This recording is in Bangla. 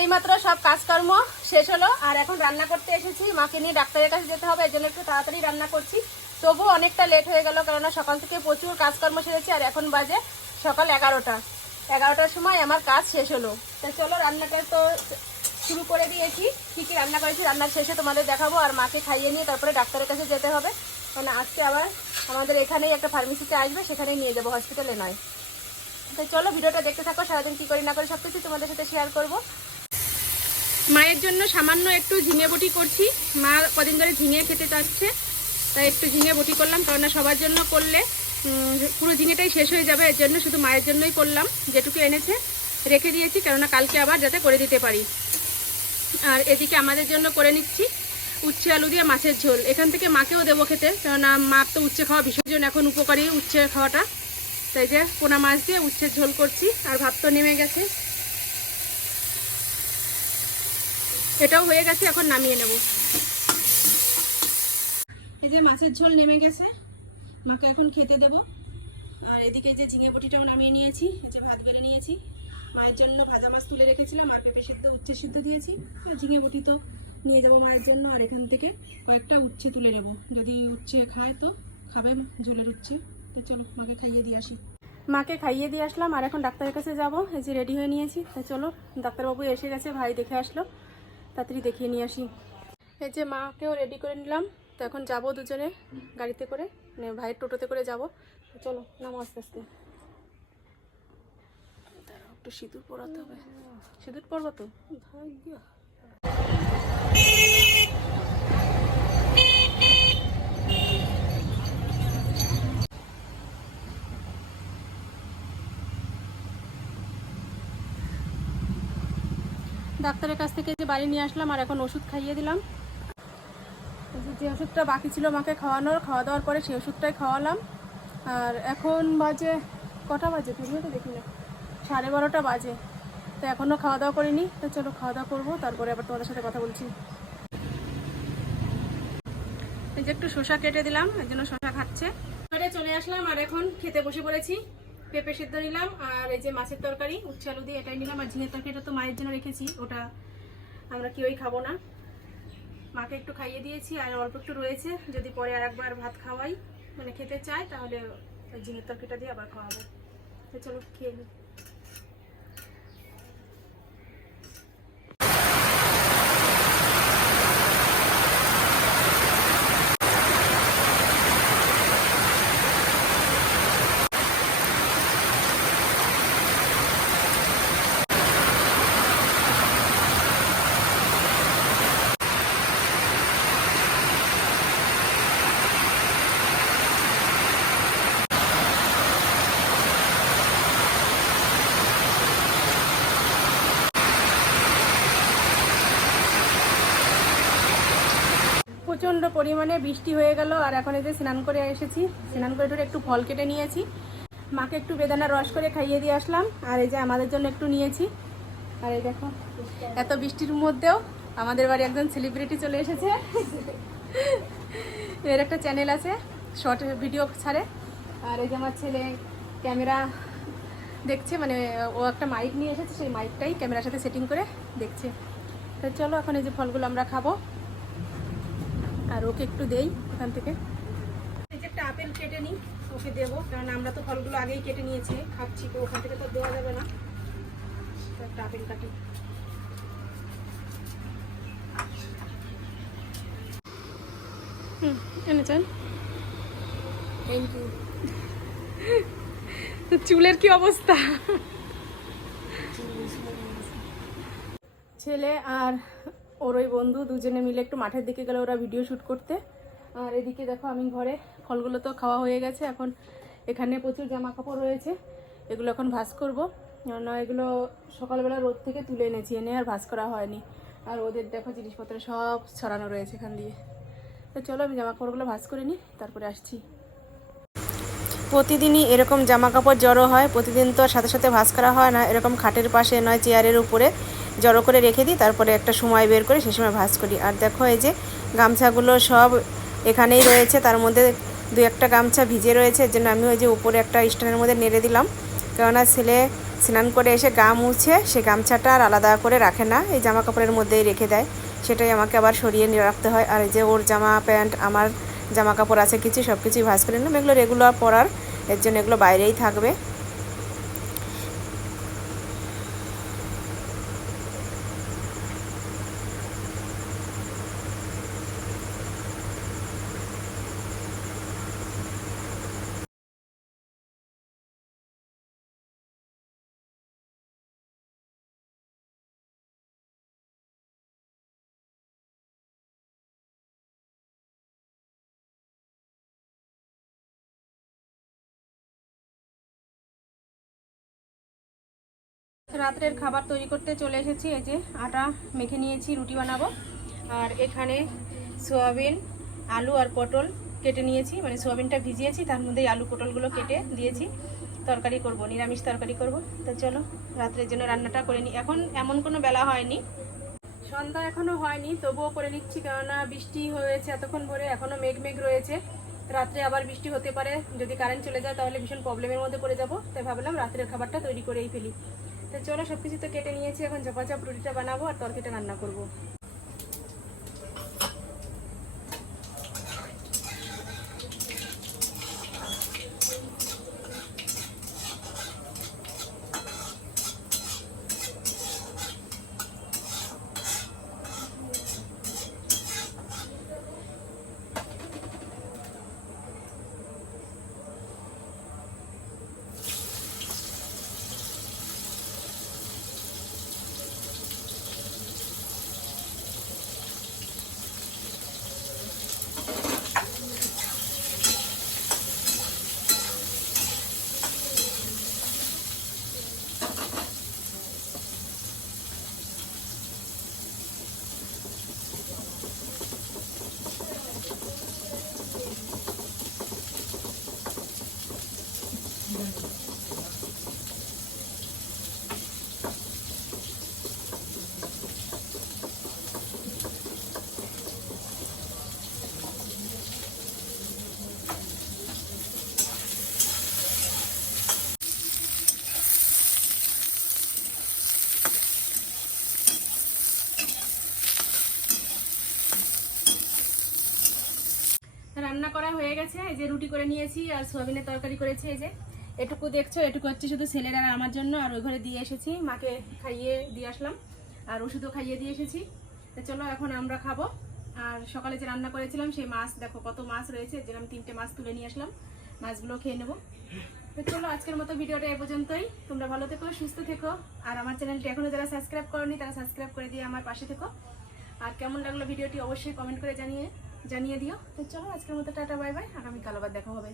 এইমাত্র সব কাজকর্ম শেষ হলো, আর এখন রান্না করতে এসেছি। মাকে নিয়ে ডাক্তারের কাছে যেতে হবে এর জন্য একটু তাড়াতাড়ি রান্না করছি। তবুও অনেকটা লেট হয়ে গেল, কেননা সকাল থেকে প্রচুর কাজকর্ম সেরেছি, আর এখন বাজে সকাল এগারোটা। এগারোটার সময় আমার কাজ শেষ হলো। তো চলো, রান্নাটা তো শুরু করে দিয়েছি। কী কী রান্না করেছি রান্নার শেষে তোমাদের দেখাবো, আর মাকে খাইয়ে নিয়ে তারপরে ডাক্তারের কাছে যেতে হবে। মানে আজকে আবার আমাদের এখানেই একটা ফার্মেসিতে আসবে, সেখানেই নিয়ে যাব হসপিটালে নয়। তো চলো, ভিডিওটা দেখতে থাকো, সারাদিন কী করি না করি সব কিছু তোমাদের সাথে শেয়ার করব। মায়ের জন্য সামান্য একটু ঝিঙে বটি করছি। মা কদিন ধরে ঝিঙে খেতে চাচ্ছে, তাই একটু ঝিঙে বটি করলাম, কেননা সবার জন্য করলে পুরো ঝিঙেটাই শেষ হয়ে যাবে, এর জন্য শুধু মায়ের জন্যই করলাম, যেটুকু এনেছে রেখে দিয়েছি, কেননা কালকে আবার যাতে করে দিতে পারি। আর এদিকে আমাদের জন্য করে নিচ্ছি উচ্ছে আলু দিয়ে মাছের ঝোল। এখান থেকে মাকেও দেবো খেতে, কেননা মার তো উচ্ছে খাওয়া ভীষণ এখন উপকারী উচ্ছে খাওয়াটা। তাই যে পোনা মাছ দিয়ে উচ্ছের ঝোল করছি, আর ভাত তো নেমে গেছে। এটাও হয়ে গেছে এখন নামিয়ে নেব। এই যে মাছের ঝোল নেমে গেছে মাকে এখন খেতে দেব। আর এদিকে যে ঝিঙে বটিটাও নামিয়ে নিয়েছি এই যে ভাত বেড়ে নিয়েছি। মায়ের জন্য ভাজা মাছ তুলে রেখেছিলাম আর পেঁপে সিদ্ধ উচ্ছে সিদ্ধ দিয়েছি। ঝিঙে বটি তো নিয়ে যাব মায়ের জন্য আর এখান থেকে কয়েকটা উচ্ছে তুলে নেব। যদি উচ্ছে খায় তো খাবে ঝোলের উচ্ছে। তো চলো মাকে খাইয়ে দিয়ে আসি। মাকে খাইয়ে দিয়ে আসলাম আর এখন ডাক্তারের কাছে যাব এই যে রেডি হয়ে নিয়েছি। তাই চলো ডাক্তারবাবু এসে গেছে ভাই দেখে আসলো। তাড়াতাড়ি দেখিয়ে নিয়ে আসি। এই যে মাকেও রেডি করে নিলাম। তো এখন যাব দুজনে গাড়িতে করে মানে ভাইয়ের টোটোতে করে যাব। তো চলো নামো আস্তে আস্তে। একটু সিঁদুর পরাতে হবে। সিঁদুর পরবো তো? ভাগ্য। ডাক্তারের কাছ থেকে যে বাড়ি নিয়ে আসলাম আর এখন ওষুধ খাইয়ে দিলাম। যে- ওষুধটা বাকি ছিল মাকে খাওয়ানোর, খাওয়া দাওয়ার পরে সেই ওষুধটাই খাওয়ালাম। আর এখন বাজে কটা বাজে? তুমিও তো দেখি না সাড়ে বারোটা বাজে। তো এখনও খাওয়া দাওয়া করিনি। তো চলো খাওয়া দাওয়া করব, তারপরে আবার তোমাদের সাথে কথা বলছি। এই যে একটু শসা কেটে দিলাম এর জন্য শসা খাচ্ছে। চলে আসলাম আর এখন খেতে বসে পড়েছি। পেঁপে সেদ্ধ নিলাম, আর এই যে মাছের তরকারি, উচ্ছে আলু দিয়ে এটাই নিলাম, আর ঝিঙের তরকারিটা তো মায়ের জন্য রেখেছি, ওটা আমরা কেউই খাব না। মাকে একটু খাইয়ে দিয়েছি, আর অল্প একটু রয়েছে, যদি পরে আর একবার ভাত খাওয়াই মানে খেতে চায়, তাহলে ঝিঙের তরকারিটা দিয়ে আবার খাওয়াবো। চলো, খেয়ে নিই প্রচণ্ড পরিমাণে বৃষ্টি হয়ে গেল আর এখন এই যে স্নান করে এসেছি। স্নান করে ধরে একটু ফল কেটে নিয়েছি। মাকে একটু বেদানা রস করে খাইয়ে দিয়ে আসলাম আর এই যে আমাদের জন্য একটু নিয়েছি। আর এই দেখো, এত বৃষ্টির মধ্যেও আমাদের বাড়ি একজন সেলিব্রিটি চলে এসেছে। এর একটা চ্যানেল আছে শর্ট ভিডিও ছাড়ে। আর এই যে আমার ছেলে ক্যামেরা দেখছে মানে ও একটা মাইক নিয়ে এসেছে, সেই মাইকটাই ক্যামেরার সাথে সেটিং করে দেখছে। তো চলো এখন এই যে ফলগুলো আমরা খাব। আর ওকে একটু দেই ওখান থেকে। এই যে একটা আপেল কেটে নিই ওকে দেবো। কারণ আমরা তো ফলগুলো আগেই কেটে নিয়েছি খাচ্ছি তো ওখান থেকে তো দেওয়া যাবে না। একটা আপেল কাটি। এনেছেন থ্যাংক ইউ তো চুলের কি অবস্থা? ছেলে আর ওর ওই বন্ধু দুজনে মিলে একটু মাঠের দিকে গেলে ওরা ভিডিও শ্যুট করতে। আর এদিকে দেখো আমি ঘরে, ফলগুলো তো খাওয়া হয়ে গেছে, এখন এখানে প্রচুর জামা কাপড় রয়েছে, এগুলো এখন ভাজ করব। না, এগুলো সকালবেলা রোদ থেকে তুলে এনেছি, এনে আর ভাজ করা হয়নি। আর ওদের দেখো জিনিসপত্র সব ছড়ানো রয়েছে এখান দিয়ে। তো চলো আমি জামা কাপড়গুলো ভাজ করে নিই, তারপরে আসছি। প্রতিদিনই এরকম জামা কাপড় জড়ো হয়, প্রতিদিন তো আর সাথে সাথে ভাঁজ করা হয় না, এরকম খাটের পাশে নয়, চেয়ারের উপরে। জড়ো করে রেখে দিই, তারপরে একটা সময় বের করে, সে সময় ভাঁজ করি। আর দেখো এই যে গামছাগুলো সব এখানেই রয়েছে, তার মধ্যে দু একটা গামছা ভিজে রয়েছে, এর জন্য আমি ওই যে উপরে একটা স্ট্যান্ডের মধ্যে নেড়ে দিলাম। কেননা ছেলে স্নান করে এসে গা মুছে, সে গামছাটা আর আলাদা করে রাখে না, এই জামা কাপড়ের মধ্যেই রেখে দেয়। সেটাই আমাকে আবার সরিয়ে নিয়ে রাখতে হয়। আর এই যে ওর জামা, প্যান্ট, আমার জামা কাপড় আছে কিছু সব কিছুই ভাজ করে নিলাম। এগুলো রেগুলার পরার, এর জন্য এগুলো বাইরেই থাকবে। রাত্রের খাবার তৈরি করতে চলে এসেছি। এই যে আটা মেখে নিয়েছি, রুটি বানাবো। আর এখানে সোয়াবিন, আলু আর পটল কেটে নিয়েছি। মানে সোয়াবিনটা ভিজিয়েছি, তার মধ্যে আলু পটলগুলো কেটে দিয়েছি। তরকারি করব, নিরামিষ তরকারি করব। তো চলো, রাত্রের জন্য রান্নাটা করে নিই এখন এমন কোনো বেলা হয়নি। সন্ধ্যা এখনও হয়নি, তবুও করে নিচ্ছি, কেননা বৃষ্টি হয়েছে এতক্ষণ ভরে এখনও মেঘ মেঘ রয়েছে। রাত্রে আবার বৃষ্টি হতে পারে, যদি কারেন্ট চলে যায় তাহলে ভীষণ প্রবলেমের মধ্যে পড়ে যাব। তাই ভাবলাম রাত্রের খাবারটা তৈরি করেই ফেলি। তো চলো সব কিছু তো কেটে নিয়েছি, এখন ঝপাঝপ রুটিটা বানাবো আর তরকিটা রান্না করব। রান্না করা হয়ে গেছে। এই যে রুটি করে নিয়েছি আর সোয়াবিনের তরকারি করেছি এই যে। এটুকু দেখছ, এটুকু হচ্ছে শুধু ছেলেরা আমার জন্য। আর ওই ঘরে দিয়ে এসেছি, মাকে খাইয়ে দিয়ে আসলাম আর ওষুধও খাইয়ে দিয়ে এসেছি। তো চলো এখন আমরা খাব। আর সকালে যে রান্না করেছিলাম, সেই মাছ, দেখো কত মাছ রয়েছে। যেরকম তিনটে মাছ তুলে নিয়ে আসলাম, মাছগুলো খেয়ে নেব। তো চলো আজকের মতো ভিডিওটা এ পর্যন্তই। তোমরা ভালো থেকো, সুস্থ থেকো। আর আমার চ্যানেলটি এখনও যারা সাবস্ক্রাইব করনি, তারা সাবস্ক্রাইব করে দিয়ে আমার পাশে থেকো। আর কেমন লাগল ভিডিওটি অবশ্যই কমেন্ট করে জানিয়ে জানিয়ে দিও। তো চলো আজকের মতো টাটা বাই বাই আগামীকাল আবার দেখা হবে।